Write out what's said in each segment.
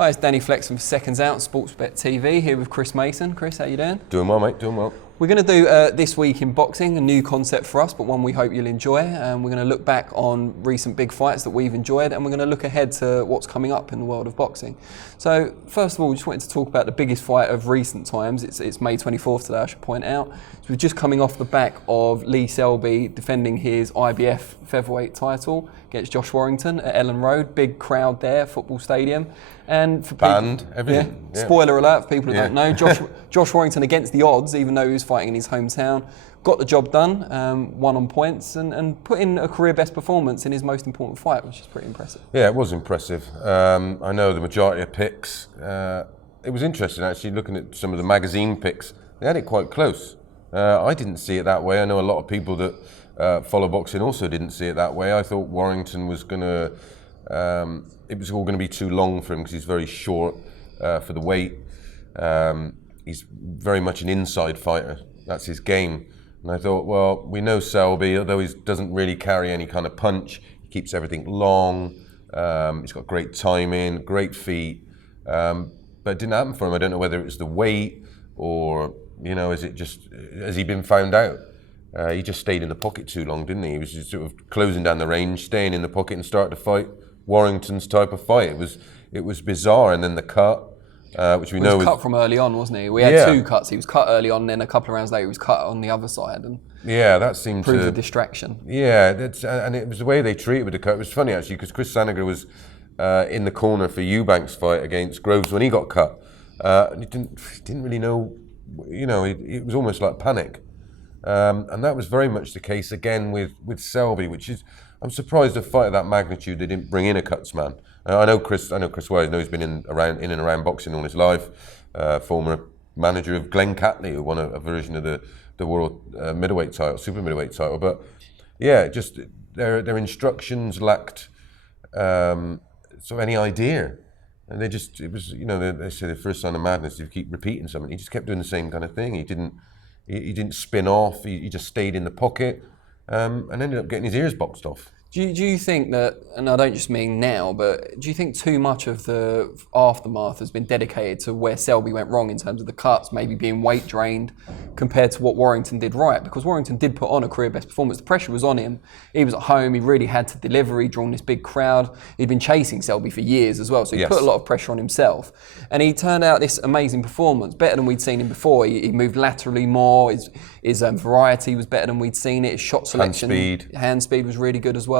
Hi, it's Danny Flexen for SecondsOut, Sportsbet TV, here with Chris Mason. Chris, how you doing? Doing well, mate, doing well. We're going to do This Week in Boxing, a new concept for us, but one we hope you'll enjoy. We're going to look back on recent big fights that we've enjoyed, and we're going to look ahead to what's coming up in the world of boxing. So, first of all, we just wanted to talk about the biggest fight of recent times. It's May 24th today, I should point out. So we're just coming off the back of Lee Selby defending his IBF featherweight title against Josh Warrington at Ellen Road. Big crowd there, football stadium. And for banned, people, everything. Yeah. Spoiler alert for people who don't know, Josh Warrington against the odds, even though he was fighting in his hometown, got the job done, won on points, and put in a career best performance in his most important fight, which is pretty impressive. Yeah, it was impressive. I know the majority of picks. It was interesting actually looking at some of the magazine picks. They had it quite close. I didn't see it that way. I know a lot of people that follow boxing also didn't see it that way. I thought Warrington was going to. It was all going to be too long for him because he's very short for the weight. He's very much an inside fighter. That's his game. And I thought, well, we know Selby, although he doesn't really carry any kind of punch, he keeps everything long. He's got great timing, great feet. But it didn't happen for him. I don't know whether it was the weight or, has he been found out? He just stayed in the pocket too long, didn't he? He was just sort of closing down the range, staying in the pocket and starting to fight Warrington's type of fight. It was bizarre, and then the cut, which we know was cut from early on, wasn't he? We had two cuts. He was cut early on, and then a couple of rounds later, he was cut on the other side, and that seemed to prove a distraction. Yeah, and it was the way they treated with the cut. It was funny actually because Chris Sanager was in the corner for Eubank's fight against Groves when he got cut. He didn't really know. It was almost like panic, and that was very much the case again with Selby, which is. I'm surprised a fight of that magnitude they didn't bring in a cutsman. I know Chris Whyte. I know he's been in and around boxing all his life. Former manager of Glenn Catley, who won a version of the world middleweight title, super middleweight title. But yeah, just their instructions lacked sort of any idea, and they say the first sign of madness is you keep repeating something. He just kept doing the same kind of thing. He didn't spin off. He just stayed in the pocket. And ended up getting his ears boxed off. Do you think that, and I don't just mean now, but do you think too much of the aftermath has been dedicated to where Selby went wrong in terms of the cuts, maybe being weight drained, compared to what Warrington did right? Because Warrington did put on a career best performance. The pressure was on him. He was at home. He really had to deliver. He'd drawn this big crowd. He'd been chasing Selby for years as well, so he put a lot of pressure on himself. And he turned out this amazing performance, better than we'd seen him before. He moved laterally more. His variety was better than we'd seen it. His shot selection, hand speed was really good as well.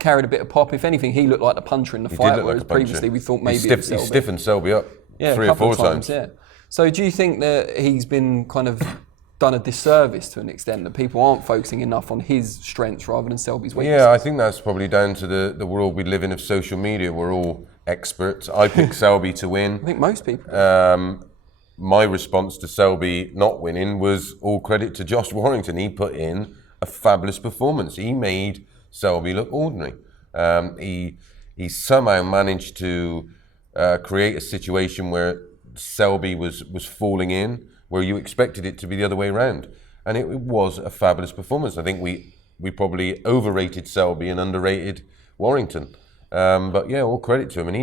Carried a bit of pop. If anything, he looked like the puncher in the fight, whereas previously we thought maybe it was Selby. He stiffened Selby up 3 or 4 times. Yeah. So do you think that he's been kind of done a disservice to an extent, that people aren't focusing enough on his strengths rather than Selby's weaknesses? Yeah, I think that's probably down to the world we live in of social media. We're all experts. I picked Selby to win. I think most people. My response to Selby not winning was all credit to Josh Warrington. He put in a fabulous performance. He made Selby look ordinary. He somehow managed to create a situation where Selby was falling in, where you expected it to be the other way around. And it was a fabulous performance. I think we probably overrated Selby and underrated Warrington. But yeah, all credit to him. And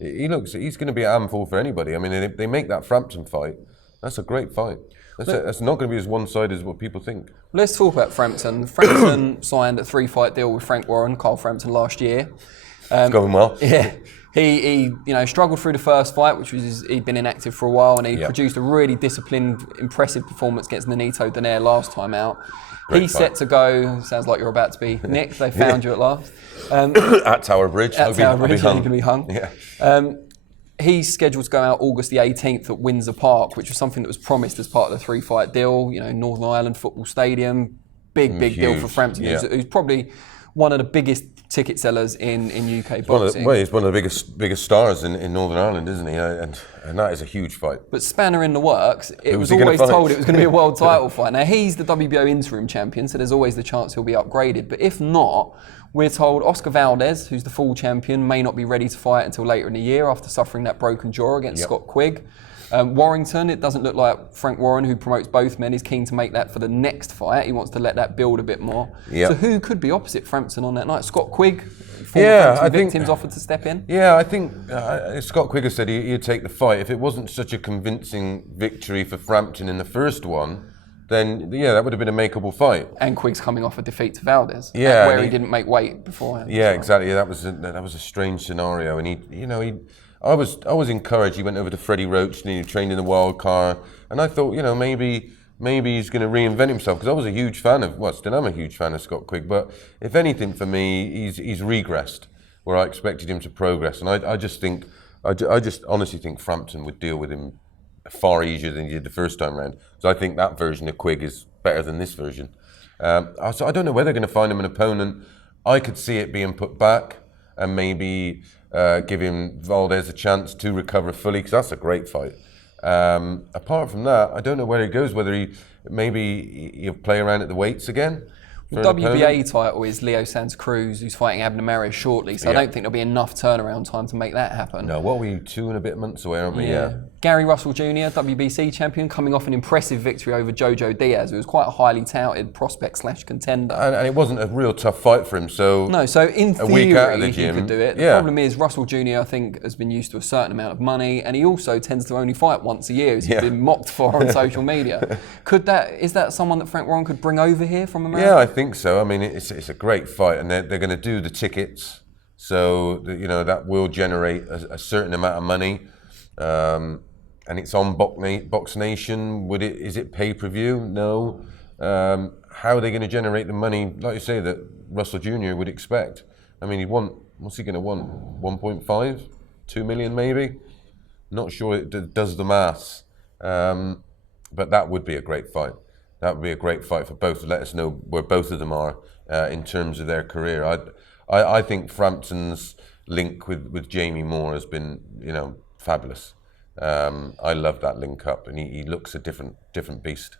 he's going to be a handful for anybody. I mean, they make that Frampton fight. That's a great fight. That's not going to be as one-sided as what people think. Let's talk about Frampton. Frampton signed a 3-fight deal with Frank Warren, Carl Frampton, last year. It's going well. Yeah. He struggled through the first fight, which was he'd been inactive for a while, and he produced a really disciplined, impressive performance against Nonito Donaire last time out. He's set to go. Sounds like you're about to be nicked. They found you at last. At Tower Bridge. At Tower Bridge, you're going to be hung. Yeah. He's scheduled to go out August the 18th at Windsor Park, which was something that was promised as part of the 3-fight deal. Northern Ireland Football Stadium, big deal for Frampton. Yeah. Who's probably one of the biggest ticket sellers in UK boxing. He's one of the biggest stars in Northern Ireland, isn't he? And that is a huge fight. But spanner in the works, it was always told it was going to be a world title fight. Now, he's the WBO interim champion, so there's always the chance he'll be upgraded. But if not, we're told Oscar Valdez, who's the full champion, may not be ready to fight until later in the year after suffering that broken jaw against Scott Quigg. Warrington, it doesn't look like Frank Warren, who promotes both men, is keen to make that for the next fight. He wants to let that build a bit more. Yep. So who could be opposite Frampton on that night? Scott Quigg, former victims, offered to step in? Yeah, I think Scott Quigg has said he'd take the fight. If it wasn't such a convincing victory for Frampton in the first one, then yeah, that would have been a makeable fight. And Quigg's coming off a defeat to Valdez, yeah, where he didn't make weight beforehand. Yeah, exactly. That was a strange scenario, and I was encouraged. He went over to Freddie Roach and he trained in the wild card, and I thought, maybe he's going to reinvent himself, because I was a huge fan of, still am a huge fan of Scott Quigg, but if anything for me, he's regressed where I expected him to progress, and I just honestly think Frampton would deal with him far easier than he did the first time round. So I think that version of Quigg is better than this version. So I don't know where they're going to find him an opponent. I could see it being put back and maybe give him Valdez a chance to recover fully, because that's a great fight. Apart from that, I don't know where he goes, whether he'll play around at the weights again. The WBA title is Leo Santa Cruz, who's fighting Abner Mares shortly, so I don't think there'll be enough turnaround time to make that happen. No, what are we, 2 and a bit months away, aren't we? Yeah. Gary Russell Jr., WBC champion, coming off an impressive victory over Jojo Diaz, who was quite a highly touted prospect/contender. And it wasn't a real tough fight for him, so... No, so in theory, he could do it. The Yeah. problem is Russell Jr., I think, has been used to a certain amount of money, and he also tends to only fight once a year, as he's been mocked for on social media. Is that someone that Frank Warren could bring over here from America? Yeah, I think so. I mean, it's a great fight, and they're going to do the tickets, so that will generate a certain amount of money. And it's on Box Nation. Is it pay-per-view? No. How are they going to generate the money, like you say, that Russell Jr. would expect? I mean, what's he going to want? 1.5? 2 million maybe? Not sure it does the maths. But that would be a great fight. That would be a great fight for both. Let us know where both of them are in terms of their career. I think Frampton's link with Jamie Moore has been, fabulous. I love that link up, and he looks a different beast.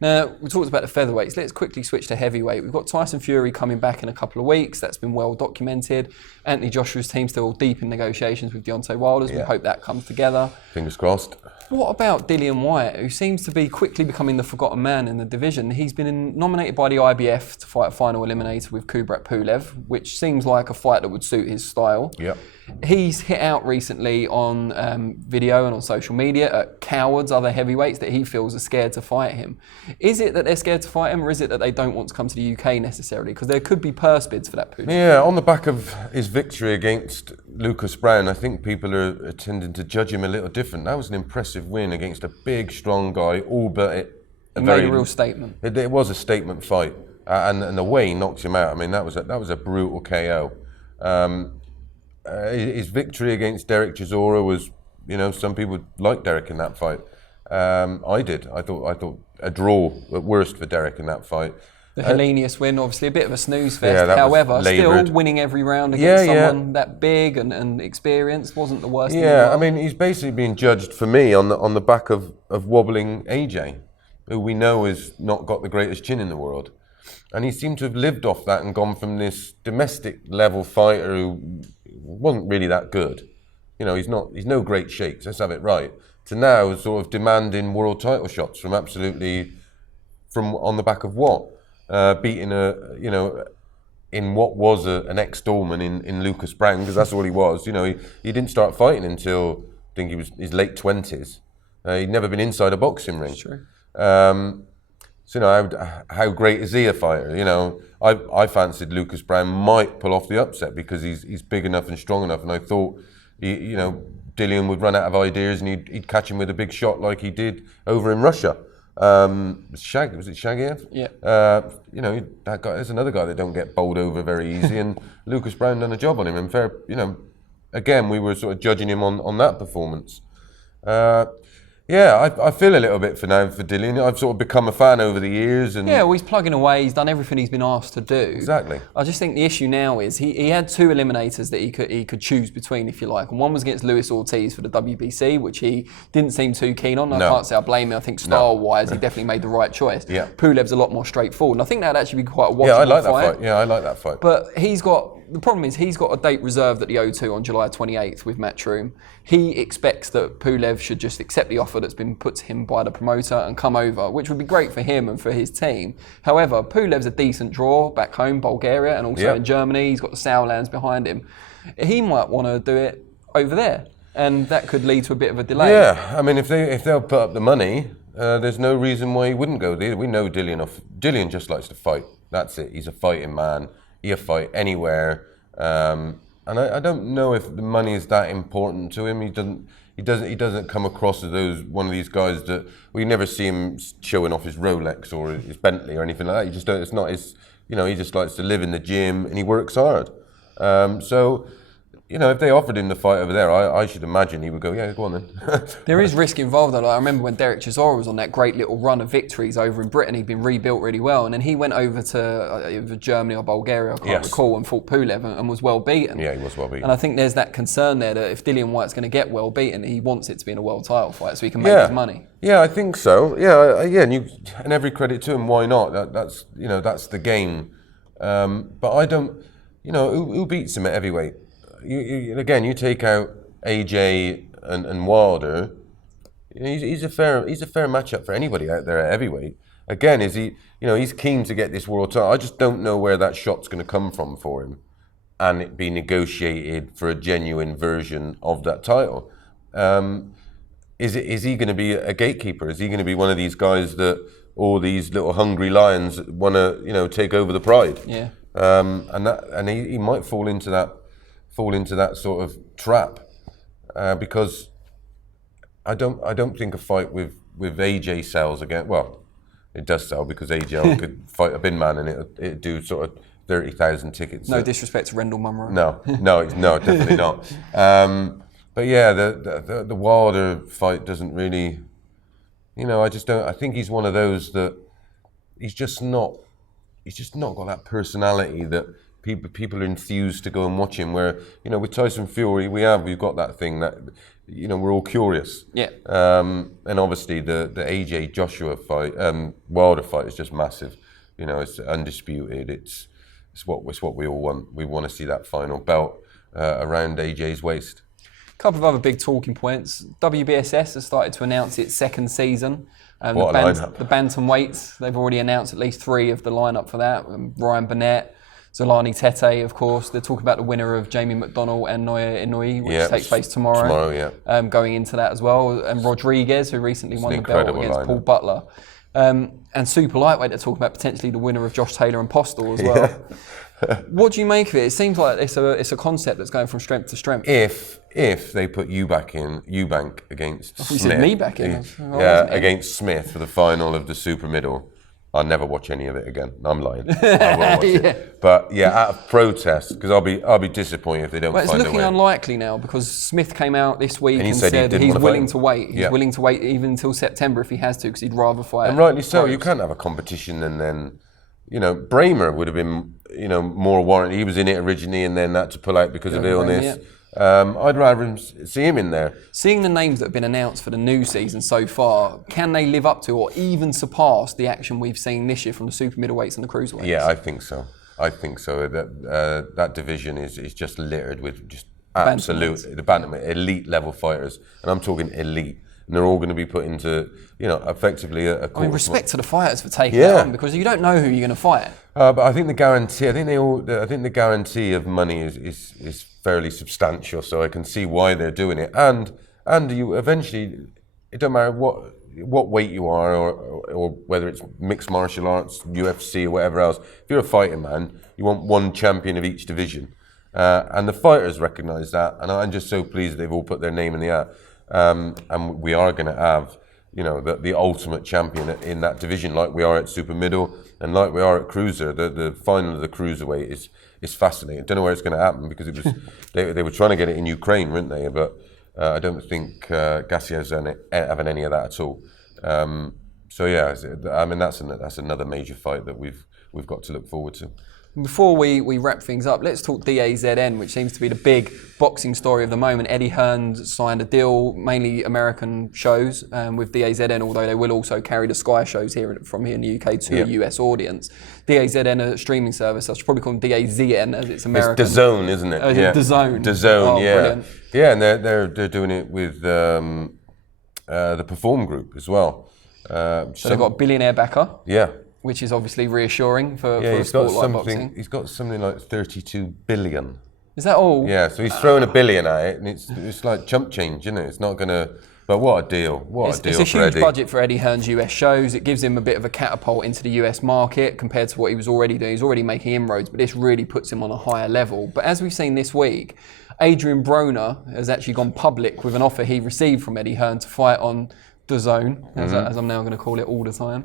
Now, we talked about the featherweights. Let's quickly switch to heavyweight. We've got Tyson Fury coming back in a couple of weeks. That's been well documented. Anthony Joshua's team still deep in negotiations with Deontay Wilder's. We hope that comes together. Fingers crossed. What about Dillian Whyte, who seems to be quickly becoming the forgotten man in the division? He's been nominated by the IBF to fight a final eliminator with Kubrat Pulev, which seems like a fight that would suit his style. Yep. He's hit out recently on video and on social media at cowards, other heavyweights that he feels are scared to fight him. Is it that they're scared to fight him, or is it that they don't want to come to the UK necessarily? Because there could be purse bids for that Pulev. Yeah, on the back of his victory against Lucas Brown, I think people are tending to judge him a little different. That was an impressive win against a big, strong guy, all but He made a real statement. It was a statement fight, and the way he knocked him out, I mean, that was a brutal KO. His victory against Derek Chisora was, some people liked Derek in that fight. I did. I thought a draw at worst for Derek in that fight. The Hellenius win, obviously a bit of a snooze fest. However, still winning every round against someone that big and experienced wasn't the worst. Yeah, I mean, he's basically being judged for me on the back of wobbling AJ, who we know has not got the greatest chin in the world. And he seemed to have lived off that and gone from this domestic level fighter who wasn't really that good. He's no great shakes, let's have it right, to now sort of demanding world title shots from on the back of what? Beating in what was an ex-Dolman in Lucas Brown, because that's all he was. He didn't start fighting until I think he was his late 20s. He'd never been inside a boxing ring. Sure. So how great is he a fighter? I fancied Lucas Brown might pull off the upset because he's big enough and strong enough, and I thought Dillian would run out of ideas and he'd catch him with a big shot like he did over in Russia. Was it Shagiev? Yeah. That guy. There's another guy that don't get bowled over very easy, and Lucas Brown done a job on him. And fair, again we were sort of judging him on that performance. I feel a little bit for Dillian. I've sort of become a fan over the years. And he's plugging away. He's done everything he's been asked to do. Exactly. I just think the issue now is he had 2 eliminators that he could choose between, if you like. And one was against Luis Ortiz for the WBC, which he didn't seem too keen on. I can't say I blame him. I think style-wise, he definitely made the right choice. Yeah. Pulev's a lot more straightforward. And I think that'd actually be quite a watchable fight. I like that fight. Yeah, I like that fight. But he's got the problem is he's got a date reserved at the O2 on July 28th with Matchroom. He expects that Pulev should just accept the offer that's been put to him by the promoter and come over, which would be great for him and for his team. However, Pulev's a decent draw back home, Bulgaria, and also in Germany. He's got the Sauerlands behind him. He might want to do it over there, and that could lead to a bit of a delay. Yeah, I mean, if they'll put up the money, there's no reason why he wouldn't go there. We know Dillian. Dillian just likes to fight. That's it. He's a fighting man. He'll fight anywhere. And I don't know if the money is that important to him. He doesn't come across as one of these guys that we never see him showing off his Rolex or his Bentley or anything like that. You just don't. It's not his. You know, he just likes to live in the gym and he works hard. So, you know, if they offered him the fight over there, I should imagine he would go, yeah, go on then. There is risk involved though. Like, I remember when Derek Chisora was on that great little run of victories over in Britain, he'd been rebuilt really well, and then he went over to Germany or Bulgaria, I can't recall, and fought Pulev and was well beaten. Yeah, he was well beaten. And I think there's that concern there that if Dillian Whyte's going to get well beaten, he wants it to be in a world title fight so he can make his money. Yeah, I think so. Yeah, and every credit to him. Why not? That's the game. But I don't. You know, who beats him at heavyweight? You take out AJ and Wilder. He's a fair matchup for anybody out there at heavyweight. Again, is he? You know, he's keen to get this world title. I just don't know where that shot's going to come from for him, and it be negotiated for a genuine version of that title. Is he going to be a gatekeeper? Is he going to be one of these guys that all these little hungry lions want to take over the pride? Yeah. And he might fall into that sort of trap because I don't think a fight with AJ sells again. Well, it does sell because AJ could fight a bin man and it'd do sort of 30,000 tickets. No disrespect to Rendell Munro. No, definitely not. But yeah, the Wilder fight doesn't really. I just don't. I think he's one of those that he's just not got that personality that people are enthused to go and watch him. Where with Tyson Fury, we've got that thing that we're all curious. Yeah. And obviously the AJ Joshua fight, Wilder fight is just massive. It's undisputed. It's what we all want. We want to see that final belt around AJ's waist. A couple of other big talking points. WBSS has started to announce its second season. The Bantamweights, they've already announced at least 3 of the lineup for that. Ryan Burnett, Zolani Tete, of course. They're talking about the winner of Jamie McDonnell and Noya Inoue, which takes place tomorrow. Going into that as well. And Rodriguez, who recently won the belt against Paul Butler. And super lightweight, they're talking about potentially the winner of Josh Taylor and Postal as well. What do you make of it? It seems like it's a concept that's going from strength to strength. If they put Eubank against Smith. You said me back in. Against Smith for the final of the super middle, I'll never watch any of it again. I'm lying. I will watch it. But out of protest, because I'll be disappointed if they don't find a way. It's looking unlikely now because Smith came out this week and said he's willing to wait. He's willing to wait even until September if he has to, because he'd rather fight. And rightly so. You can't have a competition and then, Bramer would have been, more warranted. He was in it originally and then had to pull out because of illness. I'd rather see him in there. Seeing the names that have been announced for the new season so far, can they live up to or even surpass the action we've seen this year from the super middleweights and the cruiserweights? Yeah, I think so. That division is just littered with just absolute the bantamweight elite level fighters, and I'm talking elite. And they're all going to be put into, effectively a court. Respect to the fighters for taking it on, because you don't know who you're going to fight. But I think the guarantee. I think the guarantee of money is fairly substantial. So I can see why they're doing it. And you eventually, it don't matter what weight you are, or whether it's mixed martial arts, UFC, or whatever else. If you're a fighting man, you want one champion of each division, and the fighters recognise that. And I'm just so pleased they've all put their name in the hat. And we are going to have, the ultimate champion in that division, like we are at super middle and like we are at cruiser. The final of the cruiserweight is fascinating. I don't know where it's going to happen because it was they were trying to get it in Ukraine, weren't they? But I don't think Gassia's having any of that at all. So yeah, I mean that's another major fight that we've got to look forward to. Before we wrap things up, let's talk DAZN, which seems to be the big boxing story of the moment. Eddie Hearn signed a deal, mainly American shows, with DAZN, although they will also carry the Sky shows from here in the UK to a US audience. DAZN, a streaming service, I should probably call them DAZN as it's American. It's DAZN, isn't it? DAZN. DAZN, yeah. Brilliant. Yeah, and they're doing it with the Perform Group as well. So they've got a billionaire backer. Yeah. Which is obviously reassuring for a sport like boxing. He's got something like 32 billion. Is that all? Yeah, so he's throwing $1 billion at it, and it's like chump change, isn't it? It's not going to... But what a deal. What a deal for Eddie. It's a huge budget for Eddie Hearn's US shows. It gives him a bit of a catapult into the US market compared to what he was already doing. He's already making inroads, but this really puts him on a higher level. But as we've seen this week, Adrian Broner has actually gone public with an offer he received from Eddie Hearn to fight on DAZN, as I'm now going to call it all the time,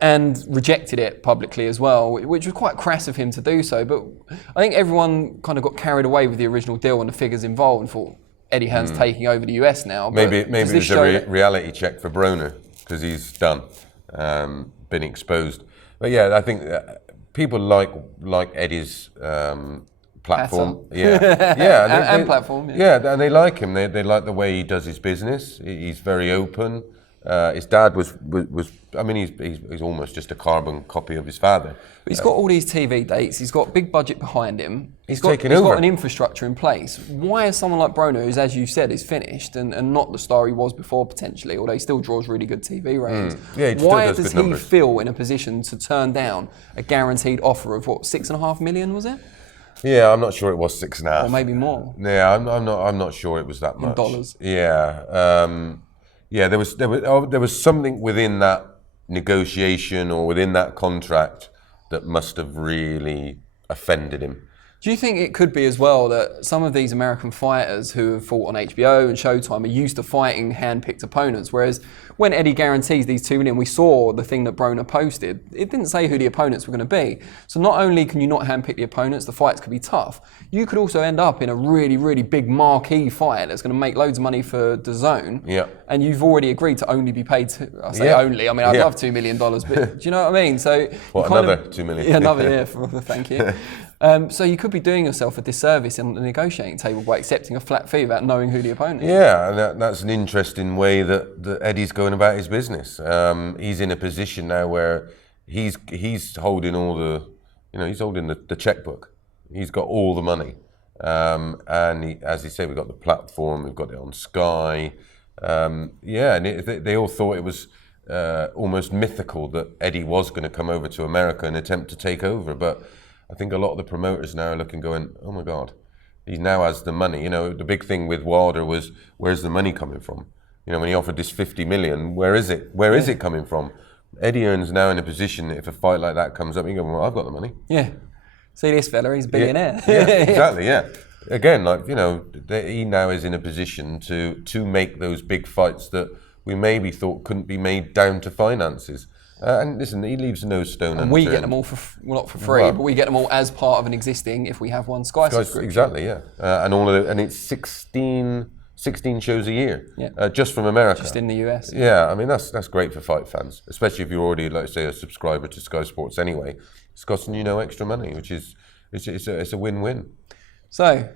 and rejected it publicly as well, which was quite crass of him to do so. But I think everyone kind of got carried away with the original deal and the figures involved and thought Eddie Hearn's taking over the US now. Maybe it was a reality check for Broner because he's done, been exposed. But yeah, I think people like Eddie's platform, and platform, and they like him. They like the way he does his business. He's very open. His dad was. I mean, he's almost just a carbon copy of his father. But he's got all these TV dates. He's got big budget behind him. He's got an infrastructure in place. Why is someone like Broner, who's, as you said, is finished and not the star he was before potentially, although he still draws really good TV ratings? Why does he feel in a position to turn down a guaranteed offer of what, $6.5 million was it? Yeah, I'm not sure it was 6.5. Or maybe more. Yeah, I'm not sure it was that much. In dollars. Yeah, there was something within that negotiation or within that contract that must have really offended him. Do you think it could be as well that some of these American fighters who have fought on HBO and Showtime are used to fighting hand-picked opponents, whereas when Eddie guarantees these $2 million, we saw the thing that Broner posted. It didn't say who the opponents were going to be. So not only can you not hand-pick the opponents, the fights could be tough. You could also end up in a really, really big marquee fight that's going to make loads of money for DAZN. Yeah. And you've already agreed to only be paid. Only. I mean, I'd love $2 million, but do you know what I mean? So another $2 million. Yeah, another. Thank you. So you could be doing yourself a disservice in the negotiating table by accepting a flat fee without knowing who the opponent is. Yeah, and that's an interesting way that Eddie's going about his business. He's in a position now where he's holding all the, he's holding the checkbook. He's got all the money, and as he said, we've got the platform, we've got it on Sky. And they all thought it was almost mythical that Eddie was going to come over to America and attempt to take over, but I think a lot of the promoters now are looking, going, oh my God, he now has the money. The big thing with Wilder was, where's the money coming from? When he offered this $50 million, where is it? Where is it coming from? Eddie Hearn's now in a position that if a fight like that comes up, you go, well, I've got the money. Yeah. See this fella, he's a billionaire. Yeah, exactly, yeah. Again, he now is in a position to make those big fights that we maybe thought couldn't be made down to finances. And listen, he leaves no stone unturned. We get them all not for free, but we get them all as part of an existing, if we have one, Sky subscription. Exactly, yeah. And it's 16 shows a year, just from America. Just in the US. Yeah, I mean, that's great for fight fans, especially if you're already, let's say, a subscriber to Sky Sports anyway. It's costing you no extra money, which is it's a win-win. So,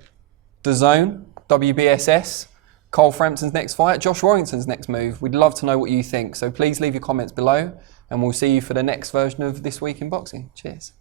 DAZN, WBSS, Cole Frampton's next fight, Josh Warrington's next move. We'd love to know what you think, so please leave your comments below, and we'll see you for the next version of This Week in Boxing. Cheers.